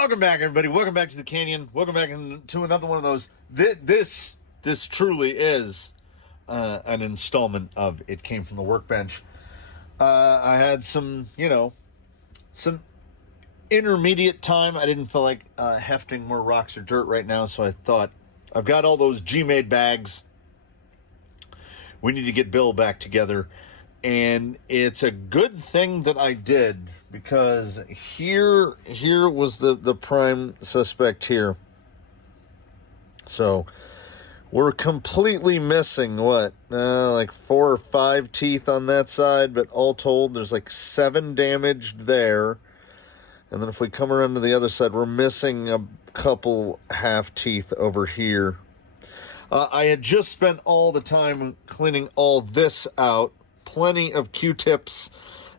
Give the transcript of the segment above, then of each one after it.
Welcome back, everybody. Welcome back to the canyon. Welcome back to another one of those. This truly is an installment of It Came From the Workbench. I had some intermediate time. I didn't feel like hefting more rocks or dirt right now, so I thought, I've got all those Gmade bags. We need to get Bill back together. And it's a good thing that I did, because here was the prime suspect here. So we're completely missing like 4 or 5 teeth on that side, but all told there's like 7 damaged there. And then if we come around to the other side, we're missing a couple half teeth over here. I had just spent all the time cleaning all this out. Plenty of Q-tips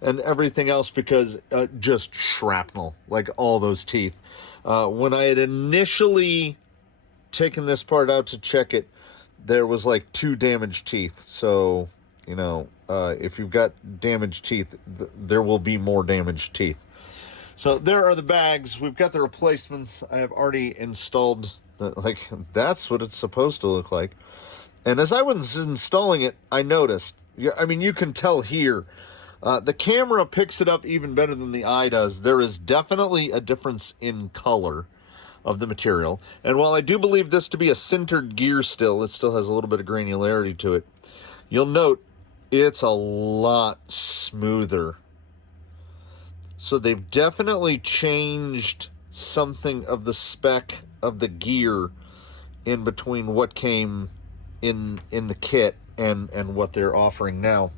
and everything else, because just shrapnel, like all those teeth. When I had initially taken this part out to check it, there was like 2 damaged teeth. So, if you've got damaged teeth, there will be more damaged teeth. So there are the bags. We've got the replacements. I have already installed, that's what it's supposed to look like. And as I was installing it, I noticed, you can tell here, the camera picks it up even better than the eye does. There is definitely a difference in color of the material. And while I do believe this to be a sintered gear still, it still has a little bit of granularity to it. You'll note it's a lot smoother. So they've definitely changed something of the spec of the gear in between what came in the kit and what they're offering now.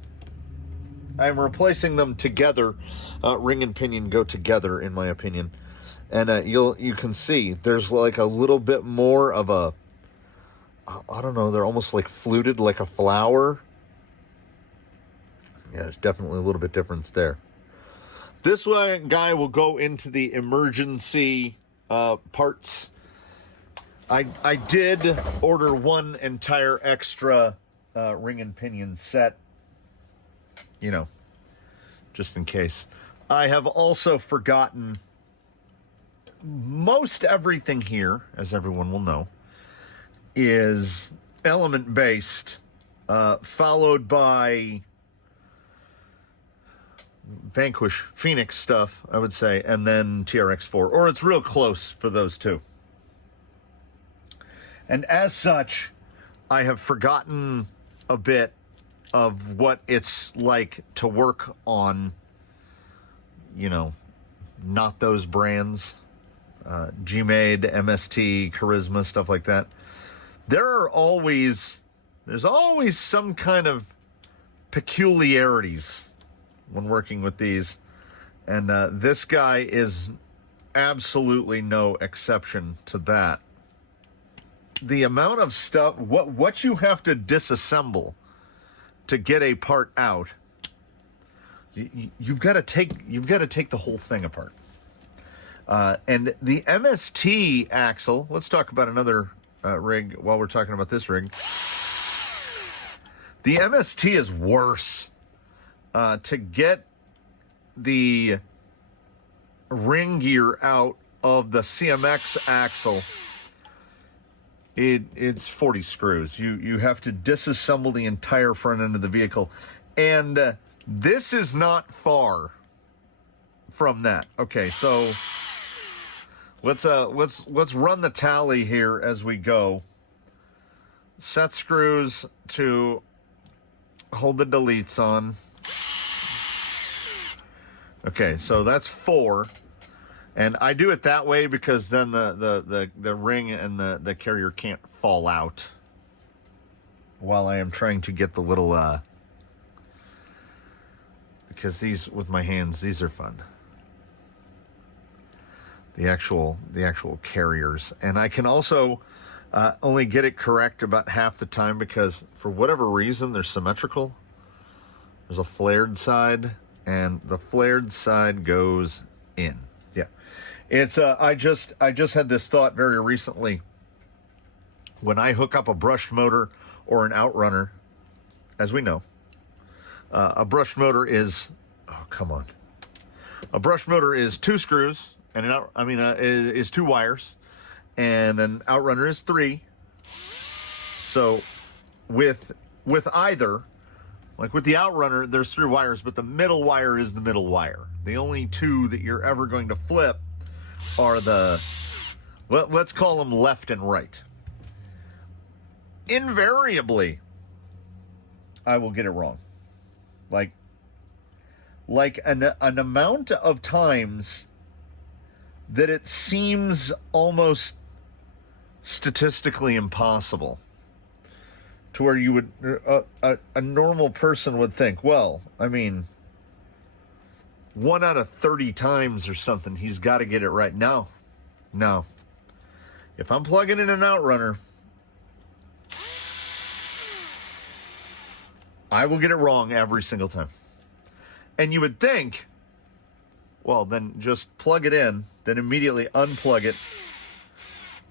I'm replacing them together. Ring and pinion go together, in my opinion. And you can see there's like a little bit more of a, I don't know, they're almost like fluted like a flower. Yeah, there's definitely a little bit difference there. This guy will go into the emergency parts. I did order one entire extra ring and pinion set, just in case. I have also forgotten most everything here, as everyone will know, is element based, followed by Vanquish Phoenix stuff, I would say, and then TRX4, or it's real close for those two. And as such, I have forgotten a bit of what it's like to work on, not those brands, Gmade, MST, Charisma, stuff like that. There's always some kind of peculiarities when working with these. And this guy is absolutely no exception to that. The amount of stuff, what you have to disassemble to get a part out, you've got to take the whole thing apart. And the MST axle, let's talk about another rig while we're talking about this rig. The MST is worse. To get the ring gear out of the CMX axle, it's 40 screws. You have to disassemble the entire front end of the vehicle, and this is not far from that. Okay, so let's run the tally here as we go. Set screws to hold the deletes on. Okay, so that's 4. And I do it that way because then the ring and the carrier can't fall out while I am trying to get the little, because these, with my hands, these are fun. The actual carriers. And I can also only get it correct about half the time because for whatever reason, they're symmetrical. There's a flared side, and the flared side goes in. Yeah. It's I just had this thought very recently. When I hook up a brushed motor or an outrunner, as we know, a brushed motor is, oh, come on. A brushed motor is 2 screws and is 2 wires, and an outrunner is 3. So with either, like with the outrunner, there's 3 wires, but the middle wire is the middle wire. The only 2 that you're ever going to flip are let's call them left and right. Invariably, I will get it wrong. Like an amount of times that it seems almost statistically impossible, to where you would a normal person would think, well, I mean, 1 out of 30 times or something, he's got to get it right. No. If I'm plugging in an outrunner, I will get it wrong every single time. And you would think, well, then just plug it in, then immediately unplug it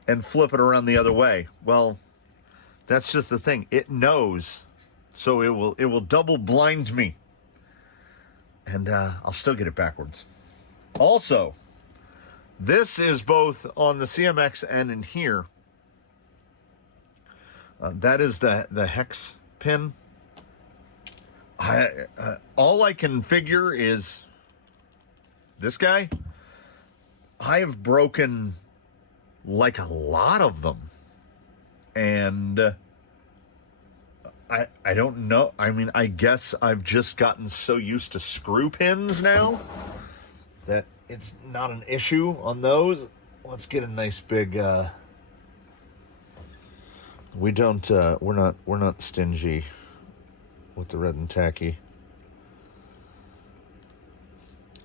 and flip it around the other way. Well, that's just the thing. It knows, so it will double blind me, and I'll still get it backwards. Also, this is both on the CMX and in here. That is the hex pin. All I can figure is this guy. I have broken like a lot of them, and I don't know. I mean, I guess I've just gotten so used to screw pins now that it's not an issue on those. Let's get a nice big. We're not stingy with the red and tacky,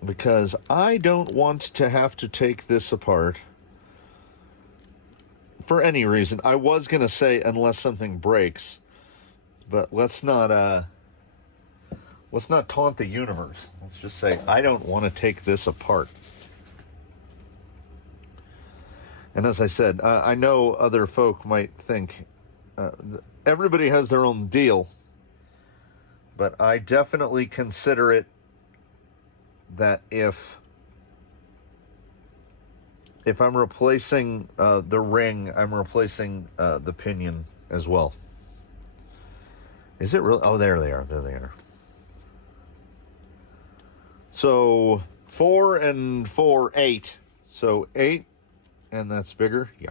because I don't want to have to take this apart for any reason. I was gonna say unless something breaks, but let's not taunt the universe. Let's just say I don't want to take this apart. And as I said, I know other folk might think everybody has their own deal, but I definitely consider it that if I'm replacing the ring, I'm replacing the pinion as well. Is it really? Oh, there they are. There they are. So 4 and 4, 8. So 8, and that's bigger. Yeah.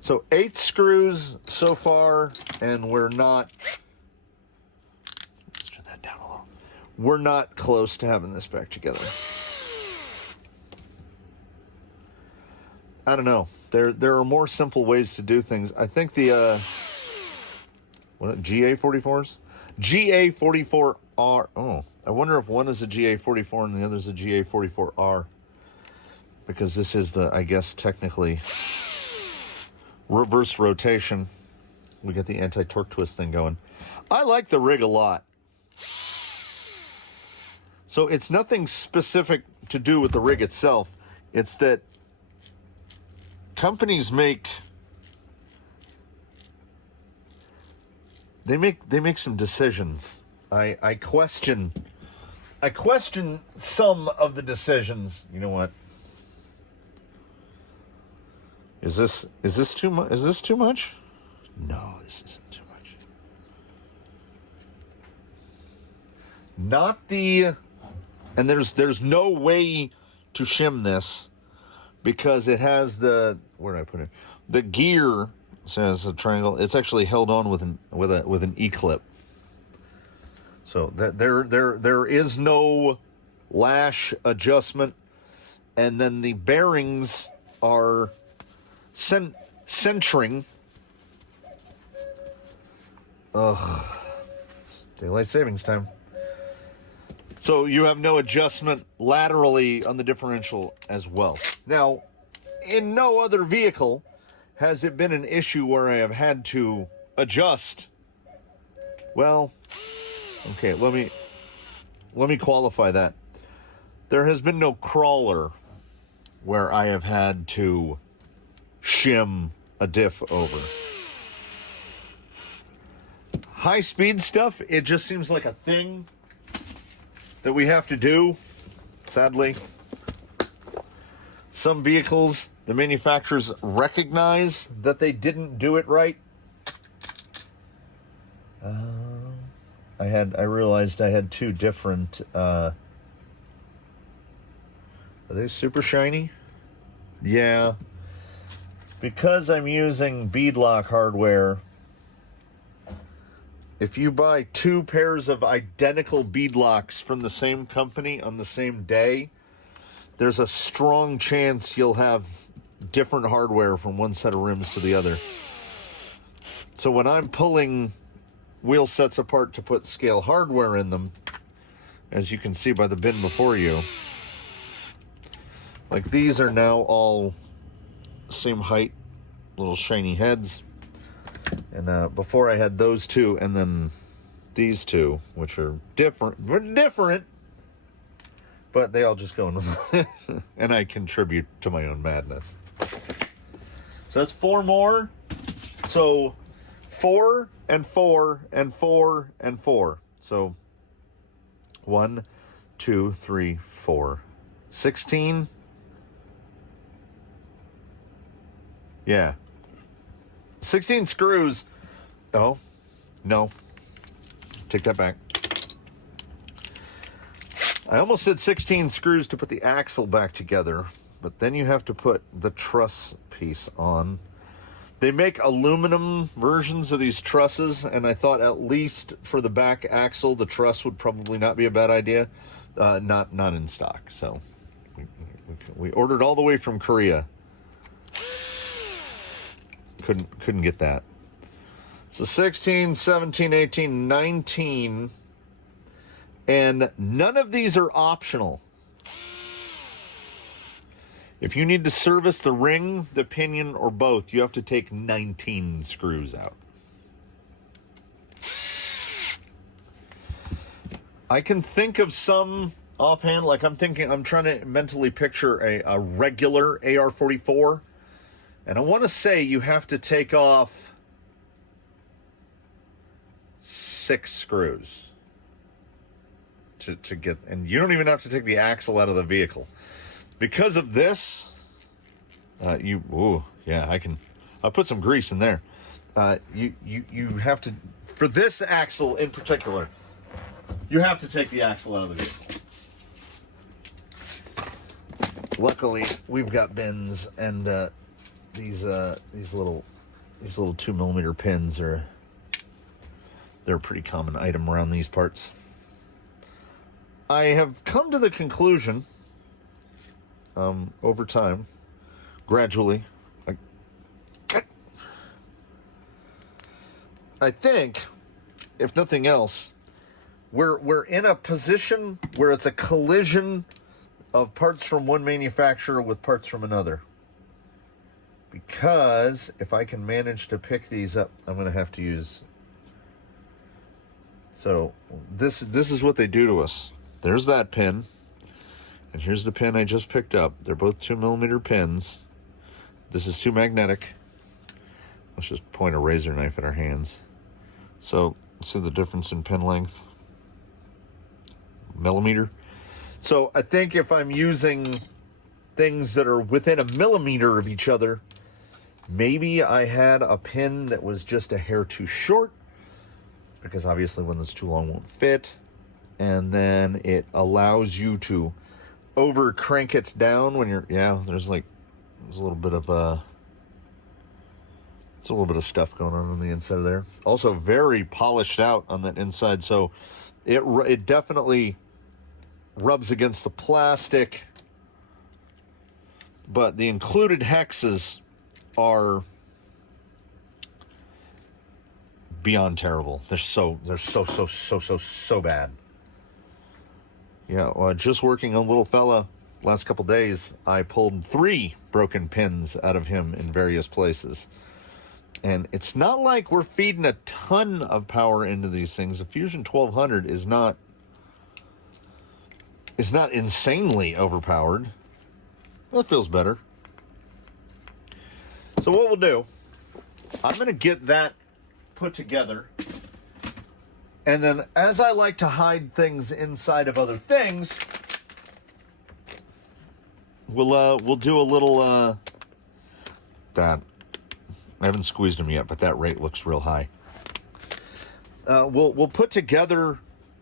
So 8 screws so far, and we're not. Let's turn that down a little. We're not close to having this back together. I don't know. There are more simple ways to do things. I think the GA44s? GA44R. Oh, I wonder if one is a GA44 and the other is a GA44R. Because this is the, I guess, technically reverse rotation. We got the anti-torque twist thing going. I like the rig a lot. So it's nothing specific to do with the rig itself. It's that companies make some decisions. I question some of the decisions. You know what? Is this too much? Is this too much? No, this isn't too much. Not the, and there's no way to shim this because it has the, where did I put it? The gear says a triangle. It's actually held on with an E-clip. So that there is no lash adjustment, and then the bearings are centering. Daylight savings time. So you have no adjustment laterally on the differential as well. Now, in no other vehicle has it been an issue where I have had to adjust. Well, okay, let me qualify that. There has been no crawler where I have had to shim a diff over. High speed stuff, it just seems like a thing that we have to do, sadly. some vehicles, the manufacturers recognize that they didn't do it right. I realized I had two different, are they super shiny? Yeah. Because I'm using beadlock hardware, if you buy two pairs of identical beadlocks from the same company on the same day, there's a strong chance you'll have different hardware from one set of rims to the other. So when I'm pulling wheel sets apart to put scale hardware in them, as you can see by the bin before you, like these are now all same height, little shiny heads. And before I had those two, and then these two, which are different, but they all just go in the and I contribute to my own madness. So that's four more. So 4 and 4 and 4 and 4. So 1, 2, 3, 4. 16. Yeah. 16 screws. Oh, no. Take that back. I almost said 16 screws to put the axle back together, but then you have to put the truss piece on. They make aluminum versions of these trusses, and I thought at least for the back axle, the truss would probably not be a bad idea. Not in stock, so we ordered all the way from Korea. Couldn't get that. So 16, 17, 18, 19, and none of these are optional. If you need to service the ring, the pinion, or both, you have to take 19 screws out. I can think of some offhand, like I'm trying to mentally picture a regular AR-44, and I want to say you have to take off 6 screws to get, and you don't even have to take the axle out of the vehicle. Because of this, I'll put some grease in there. You have to, for this axle in particular, you have to take the axle out of the vehicle. Luckily, we've got bins, and these little 2mm pins they're a pretty common item around these parts. I have come to the conclusion, over time, gradually, I think, if nothing else, we're in a position where it's a collision of parts from one manufacturer with parts from another. Because if I can manage to pick these up, I'm going to have to use. So this is what they do to us. There's that pin, and here's the pin I just picked up. They're both 2mm pins. This is too magnetic. Let's just point a razor knife at our hands. So see the difference in pin length? Millimeter. So I think if I'm using things that are within a millimeter of each other, maybe I had a pin that was just a hair too short, because obviously one that's too long won't fit. And then it allows you to over crank it down when you're, there's a little bit of it's a little bit of stuff going on the inside of there. Also very polished out on that inside, so it definitely rubs against the plastic, but the included hexes are beyond terrible. They're so bad. Yeah, well, just working on little fella last couple days, I pulled 3 broken pins out of him in various places. And it's not like we're feeding a ton of power into these things. The Fusion 1200 is not insanely overpowered. That feels better. So what we'll do, I'm going to get that put together. And then, as I like to hide things inside of other things, we'll do a little, that, I haven't squeezed them yet, but that rate looks real high. We'll put together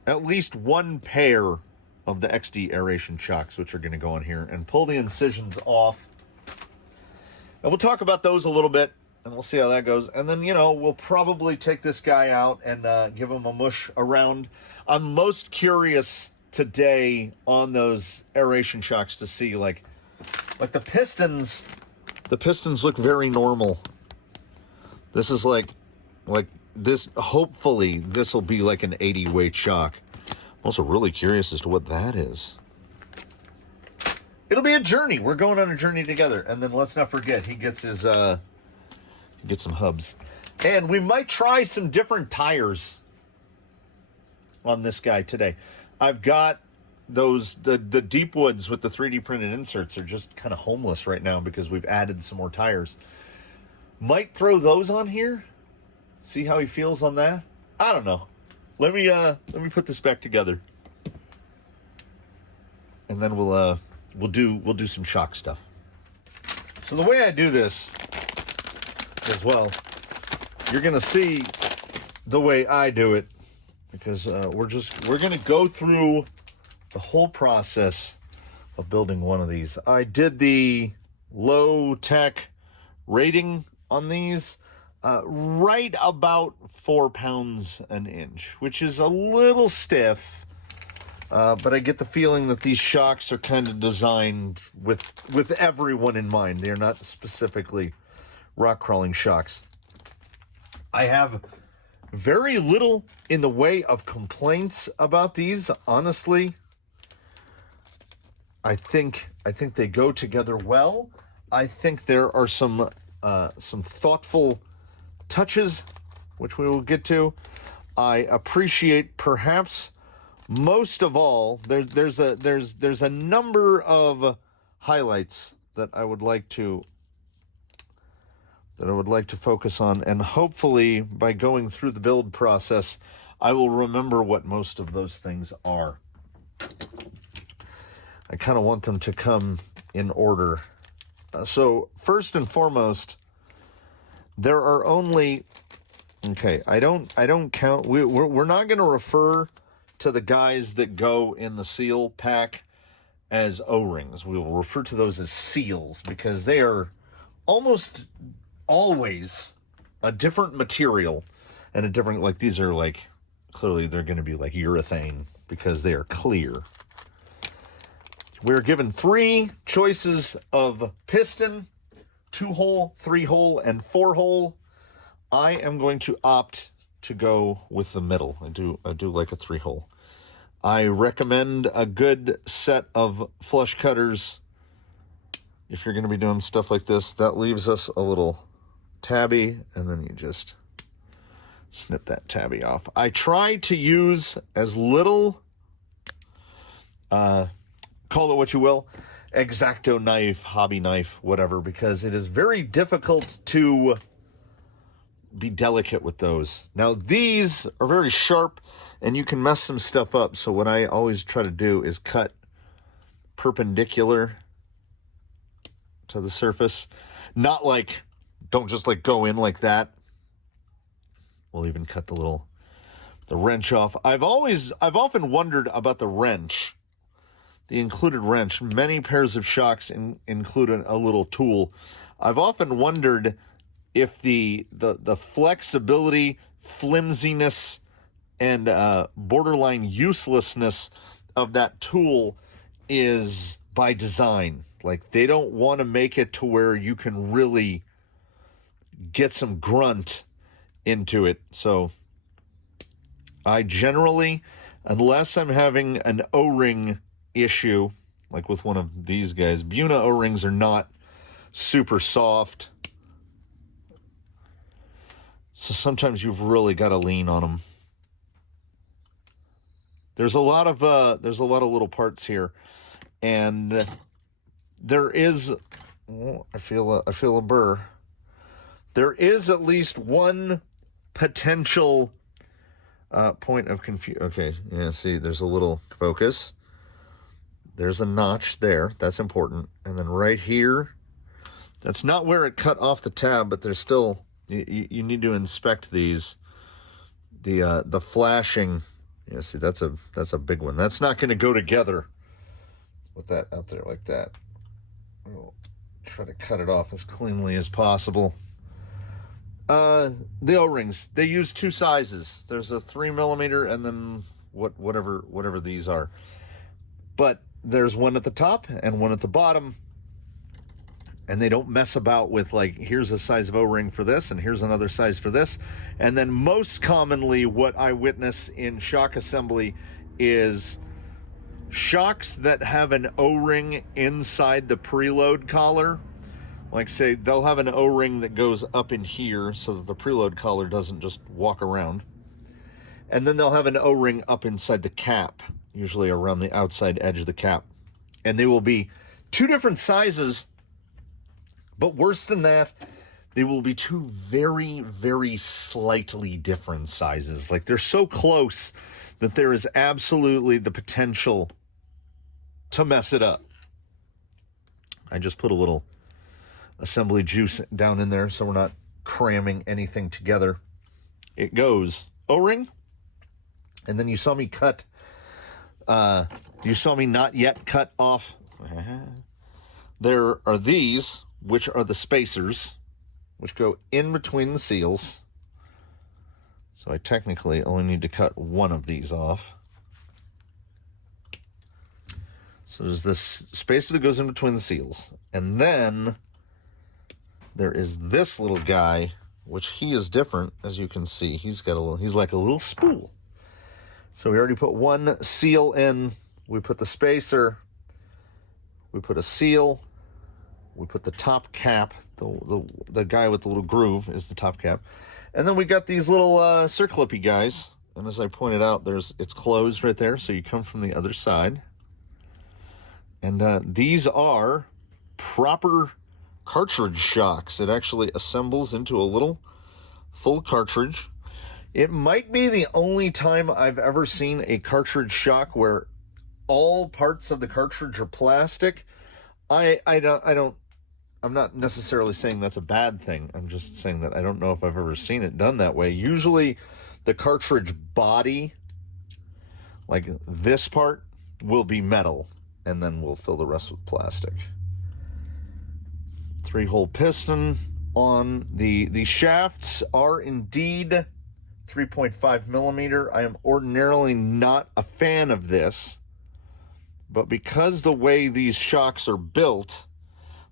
at least one pair of the XD aeration chocks, which are going to go on here, and pull the incisions off. And we'll talk about those a little bit, and we'll see how that goes. And then, we'll probably take this guy out and give him a mush around. I'm most curious today on those aeration chocks to see, like the pistons. The pistons look very normal. This is like this. Hopefully, this will be like an 80 weight shock. I'm also really curious as to what that is. It'll be a journey. We're going on a journey together. And then let's not forget, he gets his he gets some hubs. And we might try some different tires on this guy today. I've got the deep woods with the 3D printed inserts are just kind of homeless right now because we've added some more tires. Might throw those on here. See how he feels on that. I don't know. Let me put this back together, and then we'll do some shock stuff. So the way I do this as well, you're gonna see the way I do it, because we're gonna go through the whole process of building one of these. I did the low tech rating on these. Right about 4 pounds an inch, which is a little stiff, but I get the feeling that these shocks are kind of designed with everyone in mind. They're not specifically rock crawling shocks. I have very little in the way of complaints about these, honestly. I think they go together well. I think there are some thoughtful touches, which we will get to. I appreciate, perhaps most of all, there's a number of highlights that I would like to focus on, and hopefully by going through the build process, I will remember what most of those things are. I kind of want them to come in order. So first and foremost, there are only, I don't count, we're not going to refer to the guys that go in the seal pack as O-rings. We will refer to those as seals, because they are almost always a different material and a different, like these are like, clearly they're going to be like urethane because they are clear. We're given 3 choices of piston: 2-hole, 3-hole, and 4-hole. I am going to opt to go with the middle. I do like a 3-hole. I recommend a good set of flush cutters if you're going to be doing stuff like this. That leaves us a little tabby, and then you just snip that tabby off. I try to use as little, call it what you will, X-Acto knife, hobby knife, whatever, because it is very difficult to be delicate with those. Now, these are very sharp, and you can mess some stuff up. So what I always try to do is cut perpendicular to the surface. Not like, don't just like go in like that. We'll even cut the wrench off. I've often wondered about the wrench. The included wrench. Many pairs of shocks include a little tool. I've often wondered if the flexibility, flimsiness, and borderline uselessness of that tool is by design. Like, they don't want to make it to where you can really get some grunt into it. So I generally, unless I'm having an O-ring issue, like with one of these guys, Buna O-rings are not super soft, so sometimes you've really got to lean on them. There's a lot of little parts here, and there is, I feel a burr. There is at least one potential point of confusion. Okay, yeah, see, there's a little focus. there's a notch there. That's important. And then right here, that's not where it cut off the tab, but there's still, you need to inspect these. The flashing, yeah, see, that's a big one. That's not going to go together with that out there like that. I'll try to cut it off as cleanly as possible. The O-rings, they use two sizes. There's a 3mm and then whatever these are. But there's one at the top and one at the bottom. And they don't mess about with, like, here's a size of O-ring for this, and here's another size for this. And then most commonly what I witness in shock assembly is shocks that have an O-ring inside the preload collar. Like, say, they'll have an O-ring that goes up in here so that the preload collar doesn't just walk around. And then they'll have an O-ring up inside the cap, usually around the outside edge of the cap. And they will be two different sizes. But worse than that, they will be two very, very slightly different sizes. Like, they're so close that there is absolutely the potential to mess it up. I just put a little assembly juice down in there so we're not cramming anything together. It goes O-ring, and then you saw me cut, you saw me not yet cut off. There are these, which are the spacers, which go in between the seals. So I technically only need to cut one of these off. So there's this spacer that goes in between the seals. And then there is this little guy, which he is different, as you can see. He's like a little spool. So we already put one seal in. We put the spacer. We put a seal. We put the top cap, the guy with the little groove is the top cap. And then we got these little circlippy guys. And as I pointed out, it's closed right there, so you come from the other side. And these are proper cartridge shocks. It actually assembles into a little full cartridge. It might be the only time I've ever seen a cartridge shock where all parts of the cartridge are plastic. I'm not necessarily saying that's a bad thing. I'm just saying that I don't know if I've ever seen it done that way. Usually the cartridge body, like this part, will be metal, and then we'll fill the rest with plastic. 3-hole piston on the shafts are indeed 3.5mm. I am ordinarily not a fan of this, but because the way these shocks are built,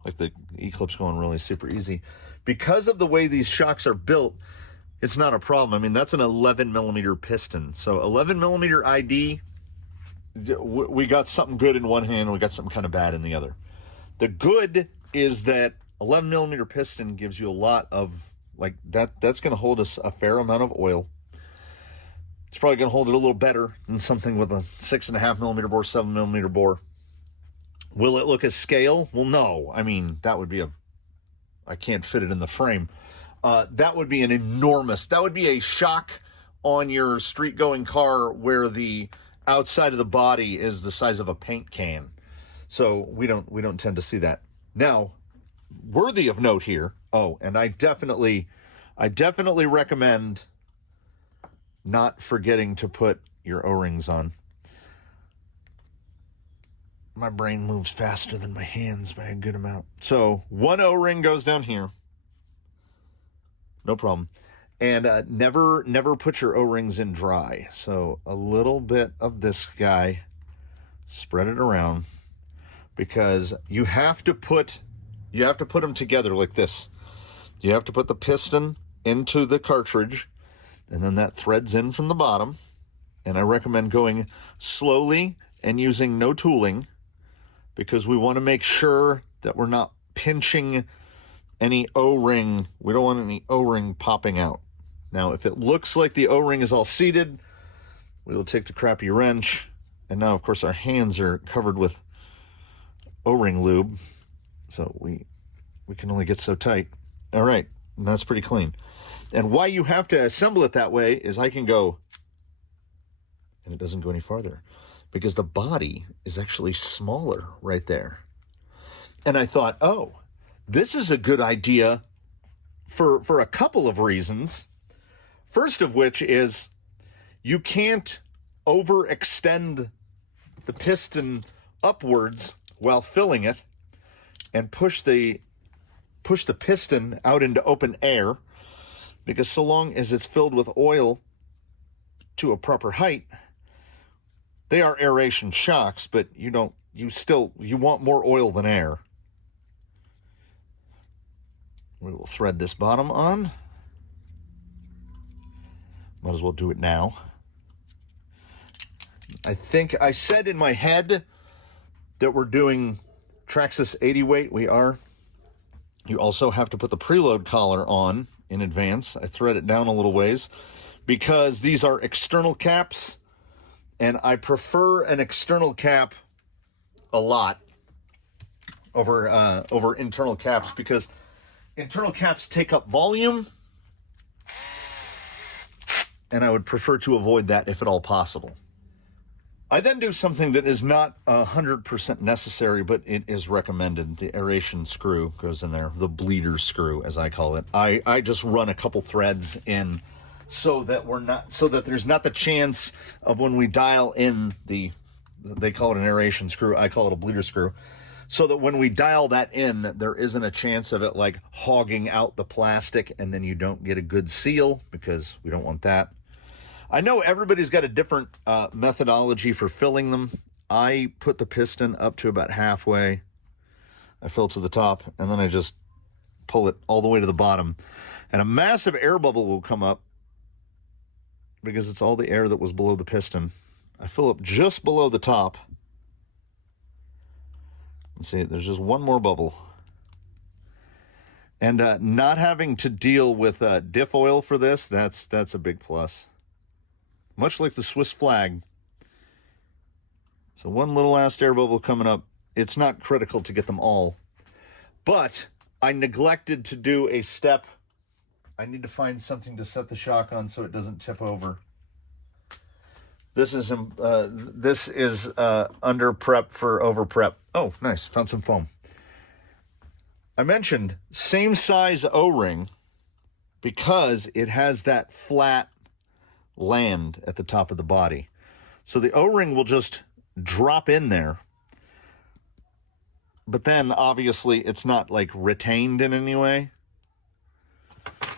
like the E-clip's going really super easy, because of the way these shocks are built, it's not a problem. I mean, that's an 11mm piston. So 11mm ID, we got something good in one hand, and we got something kind of bad in the other. The good is that 11mm piston gives you a lot of, like, that's going to hold us a fair amount of oil. It's probably going to hold it a little better than something with a 6.5mm bore, 7mm bore. Will it look as scale? Well, no. I mean, that would be I can't fit it in the frame. That would be that would be a shock on your street-going car where the outside of the body is the size of a paint can. So we don't tend to see that. Now, worthy of note here, and I definitely recommend not forgetting to put your O-rings on. My brain moves faster than my hands by a good amount. So one O-ring goes down here. No problem. And never put your O-rings in dry. So a little bit of this guy, spread it around, because you have to put them together like this. You have to put the piston into the cartridge, and then that threads in from the bottom. And I recommend going slowly and using no tooling, because we want to make sure that we're not pinching any O-ring. We don't want any O-ring popping out. Now, if it looks like the O-ring is all seated, we will take the crappy wrench. And now, of course, our hands are covered with O-ring lube, so we can only get so tight. All right, and that's pretty clean. And why you have to assemble it that way is I can go, and it doesn't go any farther, because the body is actually smaller right there. And I thought, oh, this is a good idea for a couple of reasons. First of which is you can't overextend the piston upwards while filling it and push the piston out into open air, because so long as it's filled with oil to a proper height, they are aeration shocks, but you want more oil than air. We will thread this bottom on. Might as well do it now. I think I said in my head that we're doing Traxxas 80 weight. We are. You also have to put the preload collar on in advance. I thread it down a little ways because these are external caps, and I prefer an external cap a lot over internal caps, because internal caps take up volume, and I would prefer to avoid that if at all possible. I then do something that is not 100% necessary, but it is recommended. The aeration screw goes in there, the bleeder screw, as I call it. I just run a couple threads in so that there's not the chance of, when we dial in they call it an aeration screw, I call it a bleeder screw, so that when we dial that in, there isn't a chance of it like hogging out the plastic and then you don't get a good seal, because we don't want that. I know everybody's got a different methodology for filling them. I put the piston up to about halfway. I fill to the top, and then I just pull it all the way to the bottom. And a massive air bubble will come up because it's all the air that was below the piston. I fill up just below the top. Let's see, there's just one more bubble. And not having to deal with diff oil for this, that's a big plus. Much like the Swiss flag. So one little last air bubble coming up. It's not critical to get them all. But I neglected to do a step. I need to find something to set the shock on so it doesn't tip over. This is under prep for over prep. Oh, nice. Found some foam. I mentioned same size O-ring because it has that flat land at the top of the body. So the O-ring will just drop in there. But then obviously it's not like retained in any way.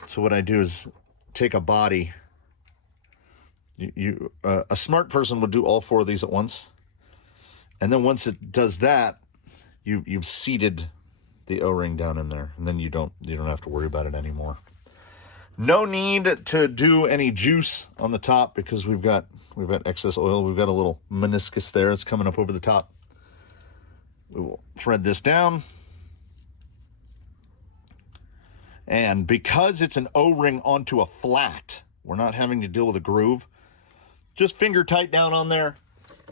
So what I do is take a body. A smart person would do all four of these at once. And then once it does that, you've seated the O-ring down in there, and then you don't have to worry about it anymore. No need to do any juice on the top because we've got excess oil. We've got a little meniscus there. It's coming up over the top. We will thread this down. And because it's an O-ring onto a flat, we're not having to deal with a groove. Just finger tight down on there.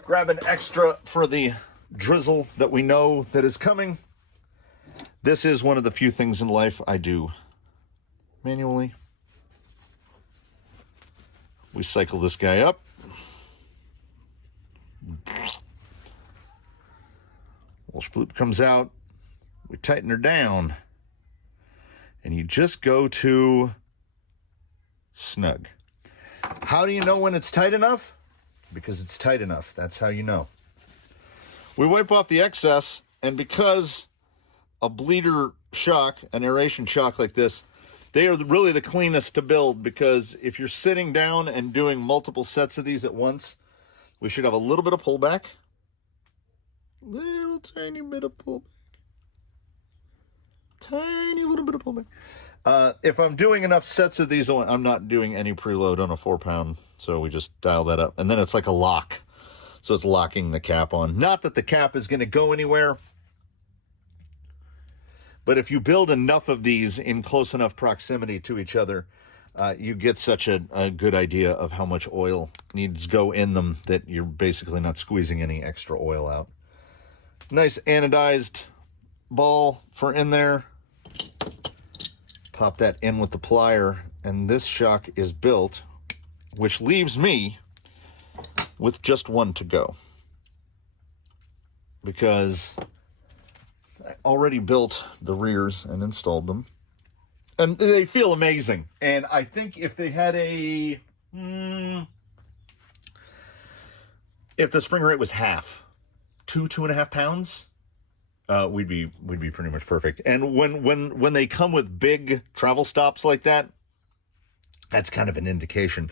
Grab an extra for the drizzle that we know that is coming. This is one of the few things in life I do manually. We cycle this guy up. Little sploot comes out. We tighten her down. And you just go to snug. How do you know when it's tight enough? Because it's tight enough. That's how you know. We wipe off the excess, and because a bleeder shock, an aeration shock like this, they are really the cleanest to build, because if you're sitting down and doing multiple sets of these at once, we should have a little bit of pullback. Little tiny bit of pullback. Tiny little bit of pullback. If I'm doing enough sets of these, I'm not doing any preload on a 4-pound, so we just dial that up. And then it's like a lock, so it's locking the cap on. Not that the cap is going to go anywhere, but if you build enough of these in close enough proximity to each other, you get such a good idea of how much oil needs to go in them that you're basically not squeezing any extra oil out. Nice anodized ball for in there. Pop that in with the plier, and this shock is built, which leaves me with just one to go. because I already built the rears and installed them. And they feel amazing. And I think if they had if the spring rate was half, 2.5 pounds, we'd be pretty much perfect. And when they come with big travel stops like that, that's kind of an indication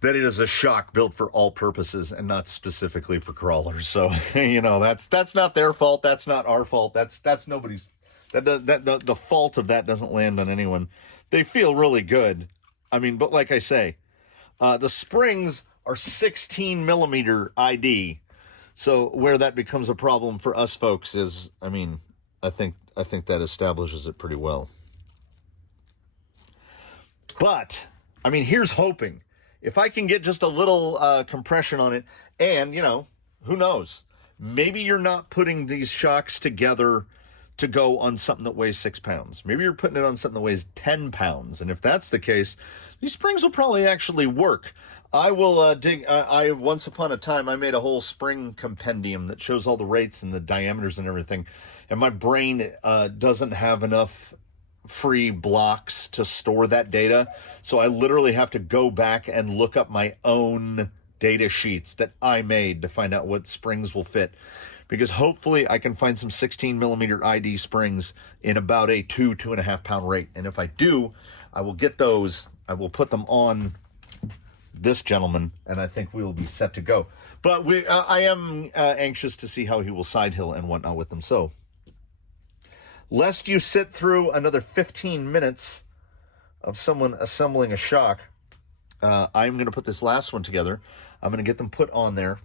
that it is a shock built for all purposes and not specifically for crawlers. So, that's not their fault. That's not our fault. That's nobody's. The fault of that doesn't land on anyone. They feel really good. I mean, but like I say, the springs are 16 millimeter ID. So where that becomes a problem for us folks is, I think that establishes it pretty well. But, here's hoping. If I can get just a little compression on it, and, who knows? Maybe you're not putting these shocks together to go on something that weighs 6 pounds. Maybe you're putting it on something that weighs 10 pounds. And if that's the case, these springs will probably actually work. I will once upon a time, I made a whole spring compendium that shows all the rates and the diameters and everything. And my brain doesn't have enough free blocks to store that data. So I literally have to go back and look up my own data sheets that I made to find out what springs will fit. Because hopefully I can find some 16 millimeter ID springs in about a 2.5 pound rate. And if I do, I will get those. I will put them on this gentleman, and I think we will be set to go. But I am anxious to see how he will side hill and whatnot with them. So, lest you sit through another 15 minutes of someone assembling a shock, I'm going to put this last one together. I'm going to get them put on there.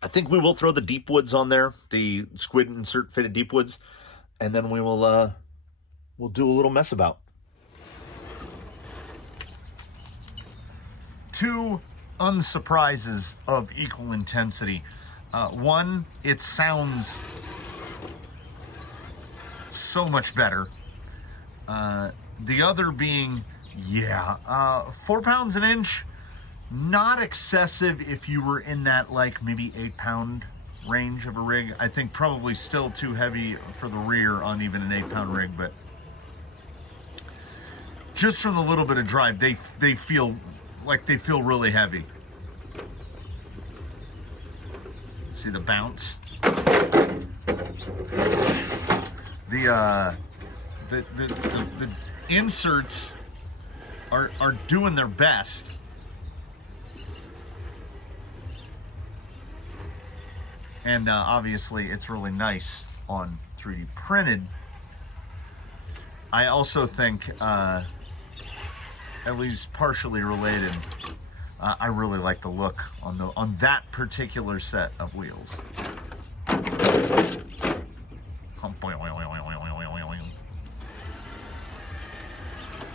I think we will throw the deep woods on there, the Squid'nsert fitted deep woods, and then we will we'll do a little mess about. Two unsurprises of equal intensity. One, it sounds so much better. The other being, 4 pounds an inch. Not excessive if you were in that maybe 8 pound range of a rig. I think probably still too heavy for the rear on even an 8 pound rig, but just from the little bit of drive, they feel really heavy. See the bounce? The inserts are doing their best. And obviously, it's really nice on 3D printed. I also think, at least partially related, I really like the look on that particular set of wheels.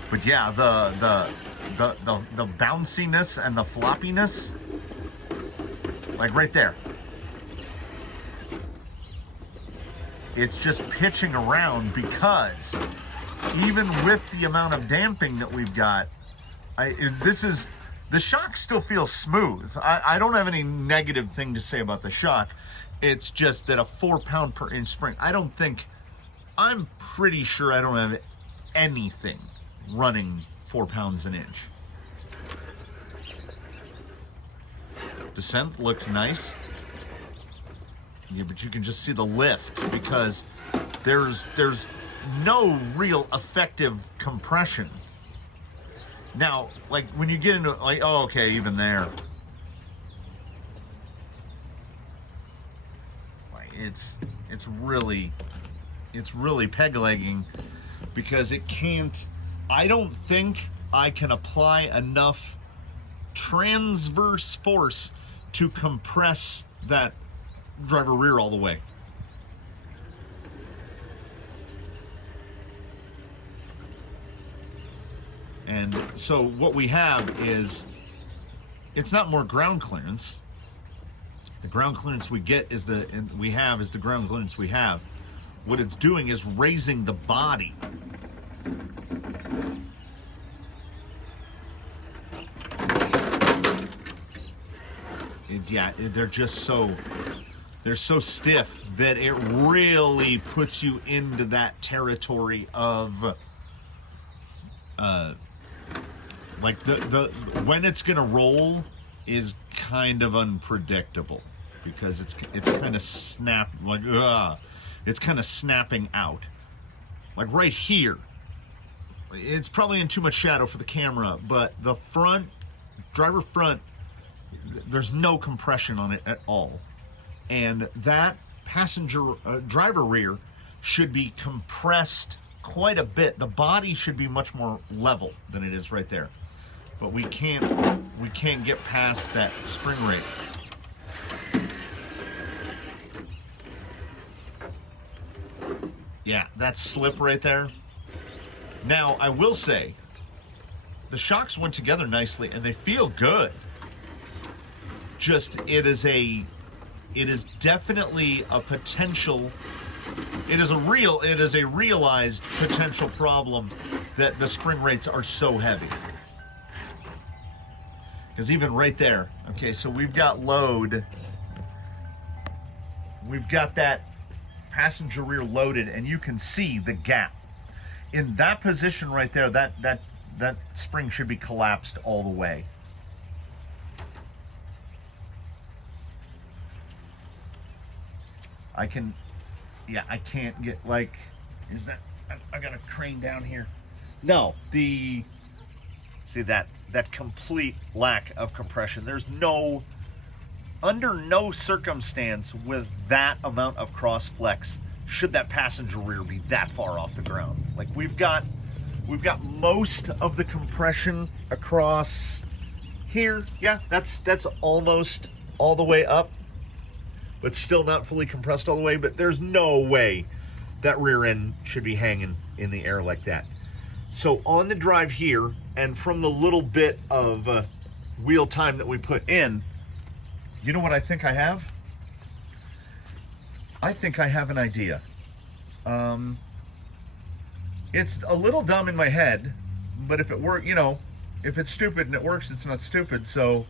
But yeah, the bounciness and the floppiness, like right there. It's just pitching around because even with the amount of damping that we've got, the shock still feels smooth. I don't have any negative thing to say about the shock. It's just that a 4 pound per inch spring, I'm pretty sure I don't have anything running 4 pounds an inch. Descent looked nice. Yeah, but you can just see the lift because there's no real effective compression. Now, when you get into even there, it's really peg legging because it can't. I don't think I can apply enough transverse force to compress that driver rear all the way. And so what we have is, it's not more ground clearance. The ground clearance we get is the ground clearance we have. What it's doing is raising the body. They're just so they're so stiff that it really puts you into that territory of like the when it's gonna roll is kind of unpredictable, because it's kind of it's kind of snapping out. Like right here, it's probably in too much shadow for the camera, but the front, driver front, there's no compression on it at all. And that passenger, driver rear should be compressed quite a bit. The body should be much more level than it is right there. But we can't get past that spring rate. Yeah, that slip right there. Now, I will say, the shocks went together nicely and they feel good. Just, it is definitely a potential, it is a realized potential problem that the spring rates are so heavy. Because even right there, okay, so we've got load, we've got that passenger rear loaded, and you can see the gap. In that position right there, that spring should be collapsed all the way. I can't get, like, is that, I got a crane down here. No, see that complete lack of compression. There's under no circumstance with that amount of cross flex should that passenger rear be that far off the ground. Like we've got most of the compression across here. Yeah, that's almost all the way up, but still not fully compressed all the way. But there's no way that rear end should be hanging in the air like that. So on the drive here, and from the little bit of wheel time that we put in, you know what I think I have? I think I have an idea. It's a little dumb in my head, but if it works, you know, if it's stupid and it works, it's not stupid. So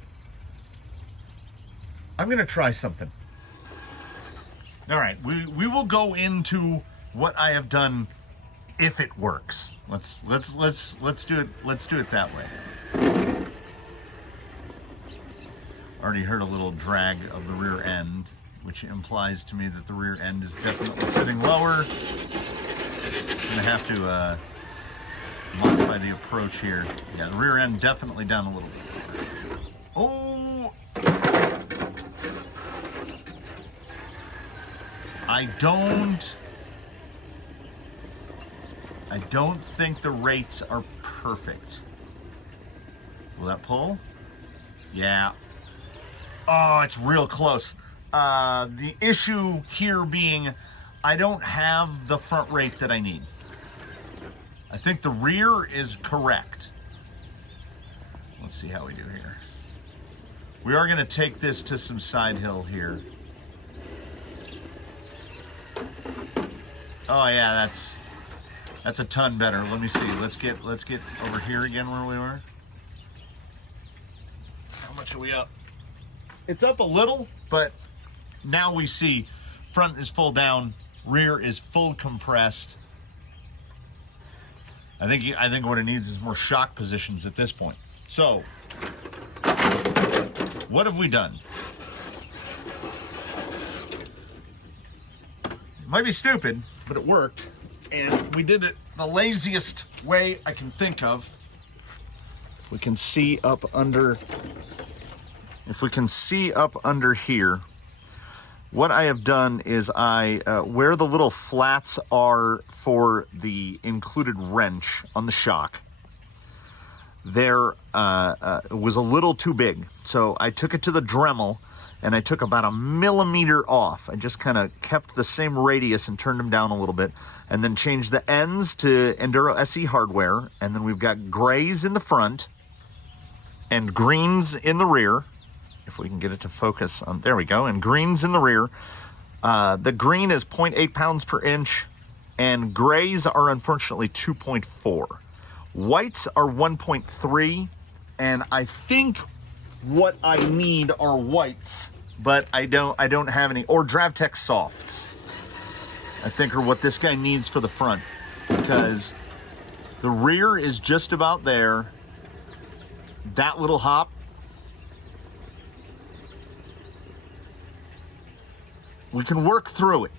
I'm gonna try something. All right, we will go into what I have done if it works. Let's do it. Let's do it that way. Already heard a little drag of the rear end, which implies to me that the rear end is definitely sitting lower. I'm gonna have to modify the approach here. Yeah, the rear end definitely down a little bit. Oh! I don't think the rates are perfect. Will that pull? Yeah. Oh, it's real close. The issue here being I don't have the front rate that I need. I think the rear is correct. Let's see how we do here. We are going to take this to some side hill here. Oh yeah, that's a ton better. Let me see. Let's get over here again where we were. How much are we up? It's up a little, but now we see front is full down, rear is full compressed. I think what it needs is more shock positions at this point. So, what have we done? It might be stupid, but it worked. And we did it the laziest way I can think of. We can see up under, if we can see up under here, what I have done is where the little flats are for the included wrench on the shock, there was a little too big. So I took it to the Dremel and I took about 1 millimeter off. I just kind of kept the same radius and turned them down a little bit, and then changed the ends to Enduro SE hardware. And then we've got grays in the front and greens in the rear. If we can get it to focus on, there we go, and greens in the rear. The green is 0.8 pounds per inch, and grays are unfortunately 2.4. Whites are 1.3, and I think what I need are whites but I don't have any, or DravTech softs, I think are what this guy needs for the front, because the rear is just about there. That little hop, we can work through it,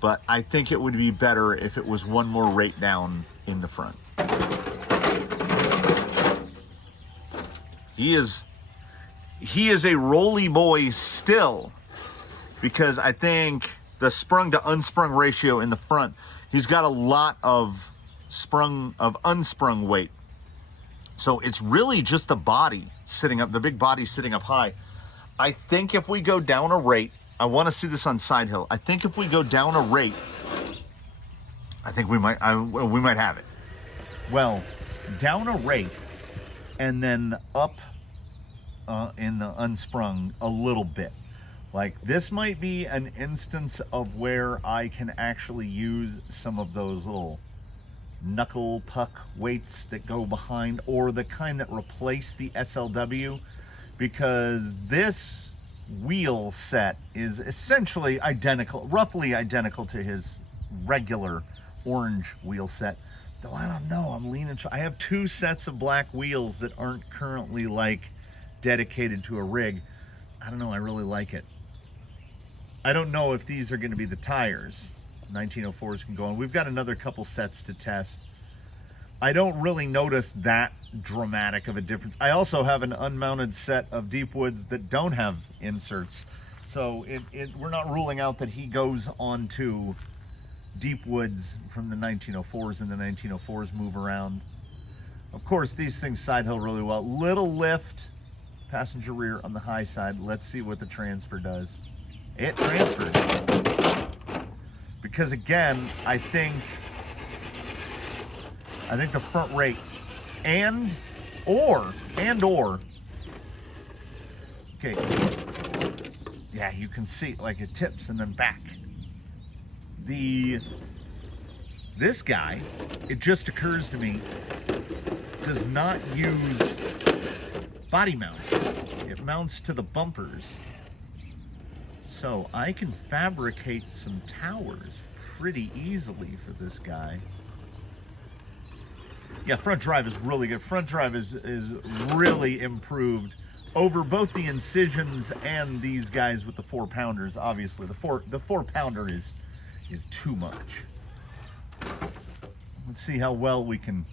but I think it would be better if it was one more rate down in the front. He is a rolly boy still, because I think the sprung to unsprung ratio in the front, he's got a lot of unsprung weight. So it's really just the body sitting up, the big body sitting up high. I think if we go down a rate, I want to see this on side hill. I think if we go down a rate, I think we might have it. Well, down a rate and then up in the unsprung a little bit. Like, this might be an instance of where I can actually use some of those little knuckle puck weights that go behind, or the kind that replace the SLW, because this wheel set is essentially identical, roughly identical to his regular orange wheel set. Though I don't know, I'm leaning, I have two sets of black wheels that aren't currently like dedicated to a rig. I don't know, I really like it. I don't know if these are going to be the tires 1904s can go on. We've got another couple sets to test. I don't really notice that dramatic of a difference. I also have an unmounted set of deep woods that don't have inserts, so we're not ruling out that he goes on to deep woods from the 1904s, and the 1904s move around. Of course, these things side hill really well. Little lift, passenger rear on the high side. Let's see what the transfer does. It transferred. Because again, I think the front rate and or okay, yeah, you can see like it tips and then back. This guy, it just occurs to me, does not use body mounts. It mounts to the bumpers. So I can fabricate some towers pretty easily for this guy. Yeah, front drive is really good. Front drive is really improved over both the Incisions and these guys with the 4-pounders. Obviously, the 4-pounder is too much. Let's see how well we can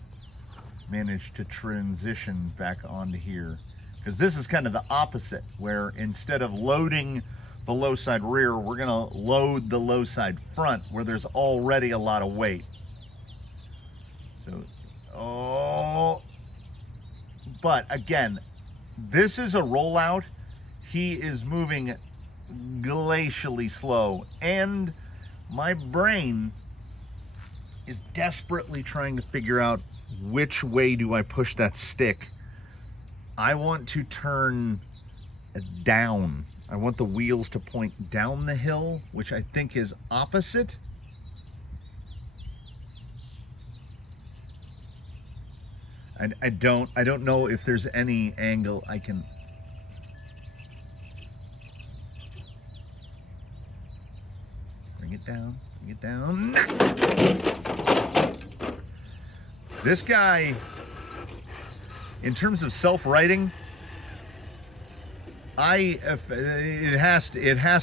manage to transition back onto here, because this is kind of the opposite, where instead of loading the low side rear, we're gonna load the low side front where there's already a lot of weight. So, but again, this is a rollout. He is moving glacially slow, and my brain is desperately trying to figure out which way do I push that stick. I want to turn down. I want the wheels to point down the hill, which I think is opposite. And I don't know if there's any angle I can. Bring it down, bring it down. This guy, in terms of self-righting, it has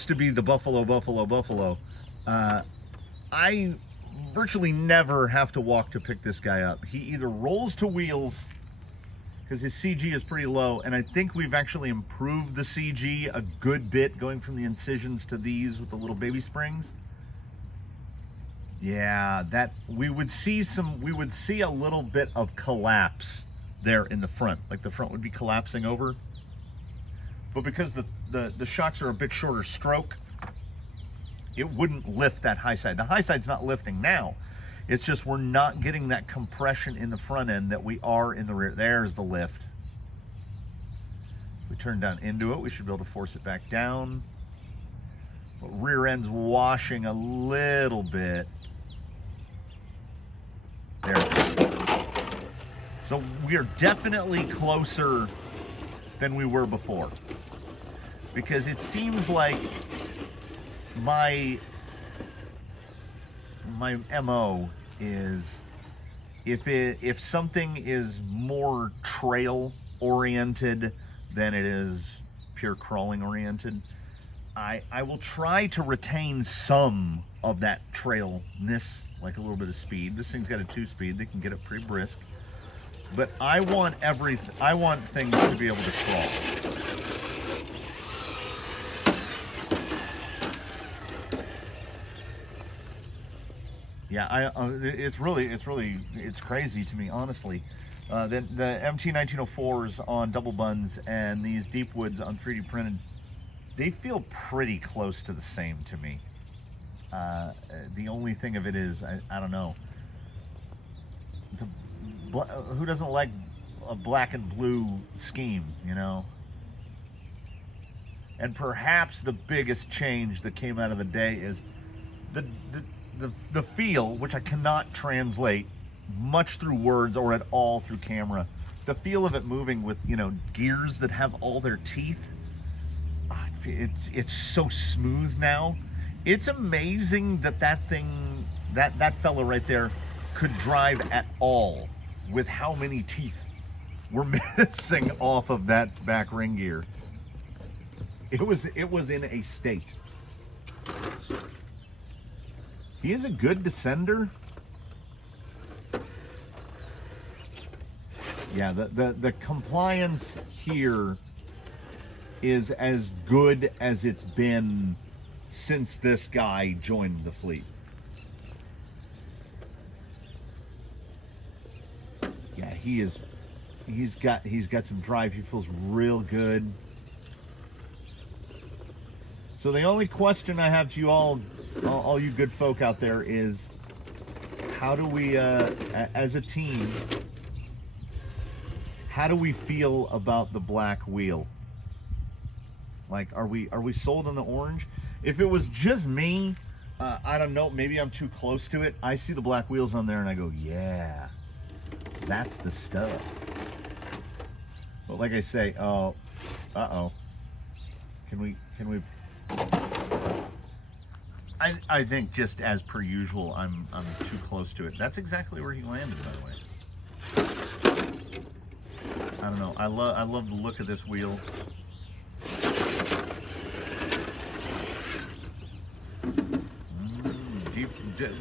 to be the Buffalo. I virtually never have to walk to pick this guy up. He either rolls to wheels, because his CG is pretty low, and I think we've actually improved the CG a good bit going from the Incisions to these with the little baby springs. Yeah, that we would see a little bit of collapse there in the front, like the front would be collapsing over. But because the shocks are a bit shorter stroke, it wouldn't lift that high side. The high side's not lifting now. It's just we're not getting that compression in the front end that we are in the rear. There's the lift. We turn down into it, we should be able to force it back down. But rear end's washing a little bit. There. So we are definitely closer than we were before. because it seems like my MO is if something is more trail oriented than it is pure crawling oriented, I will try to retain some of that trailness, like a little bit of speed. This thing's got a 2-speed, they can get it pretty brisk. But I want things to be able to crawl. Yeah, it's crazy to me, honestly. The MT1904s on double buns and these deep woods on 3D printed, they feel pretty close to the same to me. The only thing of it is, I don't know. Who doesn't like a black and blue scheme, you know? And perhaps the biggest change that came out of the day is the feel, which I cannot translate much through words or at all through camera. The feel of it moving with, you know, gears that have all their teeth. It's so smooth now. It's amazing that thing, that fella right there could drive at all with how many teeth were missing off of that back ring gear. It was in a state. He is a good descender. Yeah, the compliance here is as good as it's been since this guy joined the fleet. Yeah, he's got some drive. He feels real good. So the only question I have to you all you good folk out there is, how do we as a team, how do we feel about the black wheel? Like, are we sold on the orange? If it was just me, I don't know, maybe I'm too close to it. I see the black wheels on there and I go, yeah, that's the stuff. But like I say, uh-oh. Can we I think just as per usual, I'm too close to it. That's exactly where he landed, by the way. I don't know. I love the look of this wheel.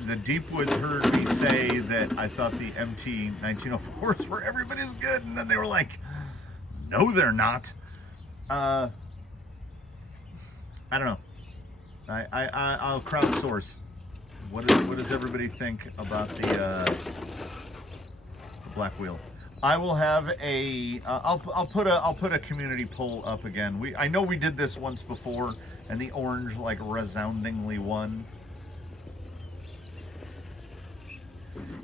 The Deep Woods heard me say that I thought the MT1904s were every bit as good, and then they were like, no, they're not. I don't know. I'll crowdsource. What does everybody think about the black wheel? I will have a. I'll put a community poll up again. I know we did this once before, and the orange like resoundingly won.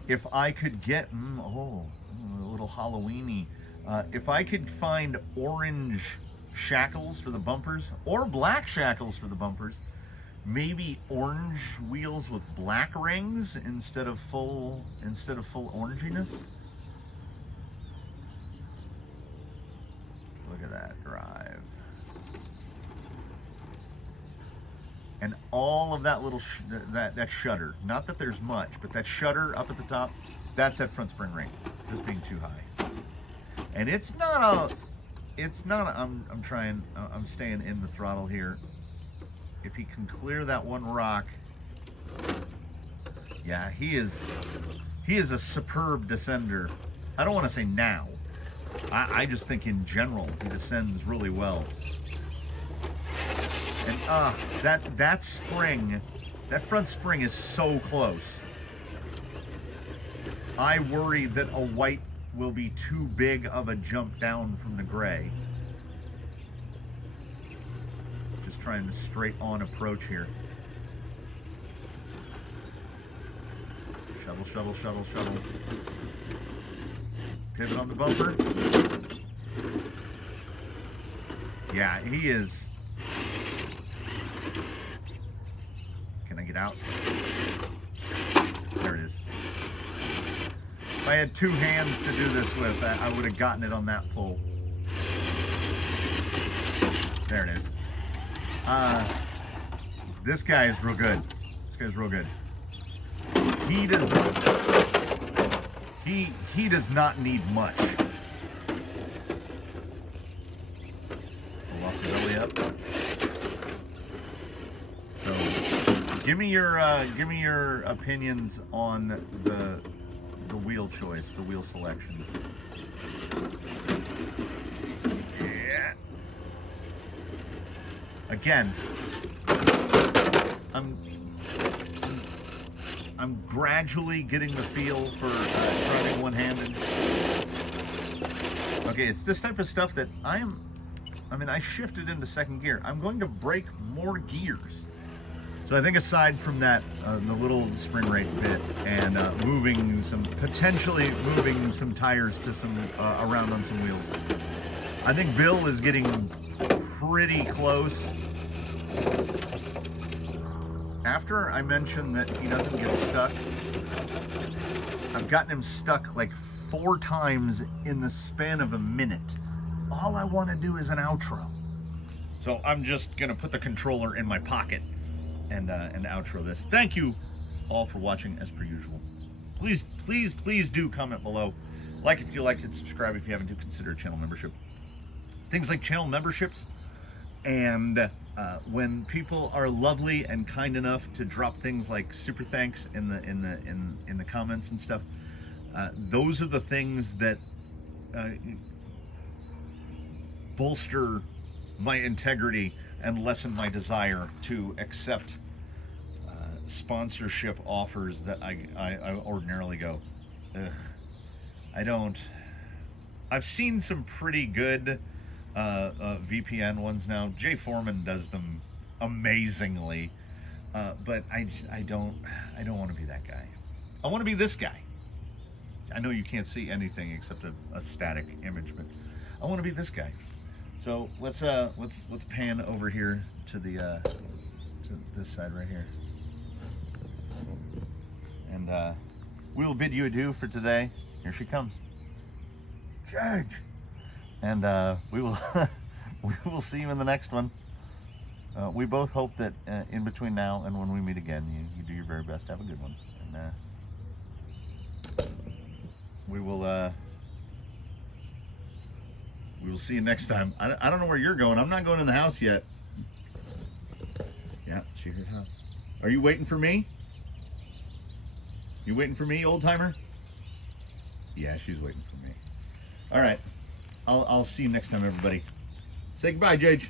If I could get a little Halloweeny, if I could find orange shackles for the bumpers or black shackles for the bumpers, maybe orange wheels with black rings instead of full oranginess. Look at that drive. And all of that little that shutter, not that there's much, but that shutter up at the top, that's that front spring ring just being too high. And I'm staying in the throttle here. If he can clear that one rock, yeah, he is a superb descender. I don't want to say now. I just think in general he descends really well. And that spring, that front spring is so close. I worry that a white will be too big of a jump down from the gray. Just trying the straight on approach here. Shuttle, shuttle, shuttle, shuttle. Pivot on the bumper. Yeah, he is. Can I get out? There it is. If I had two hands to do this with, I would have gotten it on that pull. There it is. This guy is real good. This guy's real good. He does not need much. Pull off the belly up. So, give me your opinions on the wheel choice, the wheel selections. Yeah. Again, I'm gradually getting the feel for driving one-handed. Okay, it's this type of stuff that I shifted into second gear. I'm going to break more gears. So I think aside from that, the little spring rate bit and potentially moving some tires to some, around on some wheels, I think Bill is getting pretty close. After I mentioned that he doesn't get stuck, I've gotten him stuck like 4 times in the span of a minute. All I want to do is an outro. So I'm just gonna put the controller in my pocket and outro this. Thank you all for watching as per usual. Please do comment below. Like if you liked it, subscribe if you haven't, consider channel membership. Things like channel memberships and when people are lovely and kind enough to drop things like super thanks in the comments and stuff, those are the things that bolster my integrity and lessen my desire to accept sponsorship offers that I ordinarily go, ugh, I don't. I've seen some pretty good VPN ones now. Jay Foreman does them amazingly, but I don't want to be that guy. I want to be this guy. I know you can't see anything except a static image, but I want to be this guy. So let's pan over here to the to this side right here, and we will bid you adieu for today. Here she comes, George. And we will we will see you in the next one. We both hope that in between now and when we meet again, you do your very best. Have a good one, and we will see you next time. I don't know where you're going. I'm not going in the house yet. Yeah, she heard house. Are you waiting for me? You waiting for me, old timer? Yeah, she's waiting for me. All right. I'll see you next time, everybody. Say goodbye, Jage.